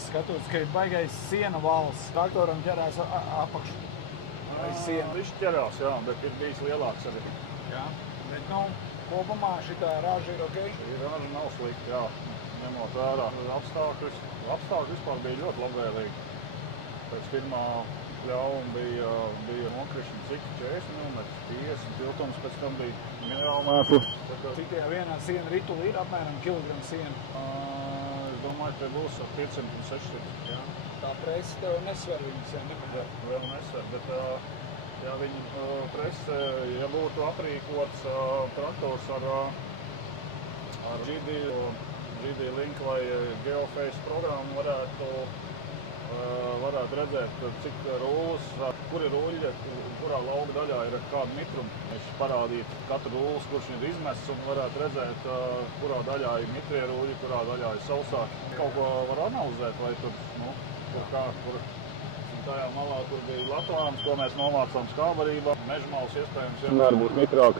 es skatos, ka ir baigais siena vals. Traktoram ķerās apakšu. Aiz sienu. Viņš ķerās, jā, bet ir bijis lielāks arī. Jā, bet kopumā šitā raža ir ok? Šī raža nav slikta, jā. Ņemot vērā apstākļus. Apstākļi vispār bija ļoti labvēlīgi. Pēc pirmā pļauma bija nokrišana cik 40 mm, 50 piltums, pēc tam bija minerālmēslu. Cik tajā vienā siena ritulī ir apmēram kilogramu siena? Es domāju, ka būs 500 un 600. Jā. Tā presa tev nesver viņas, ja nepadā? Vēl nesver, bet ja viņa prese, ja būtu aprīkots traktors ar GD Link vai Geoface programmu, varētu redzēt, cik rulles, kuri ruļļi, kurā lauka daļā ir kāda mitruma. Viņš parādītu katru rulles, kurš ir izmests, un varētu redzēt, kurā daļā ir mitrie ruļļi, kurā daļā ir sausāki. Kaut ko var analizēt, vai tur tajā malā tur bija latvāns, ko mēs nomācām skābarībā. Mežmals iespējams vienmēr būs mitrāks.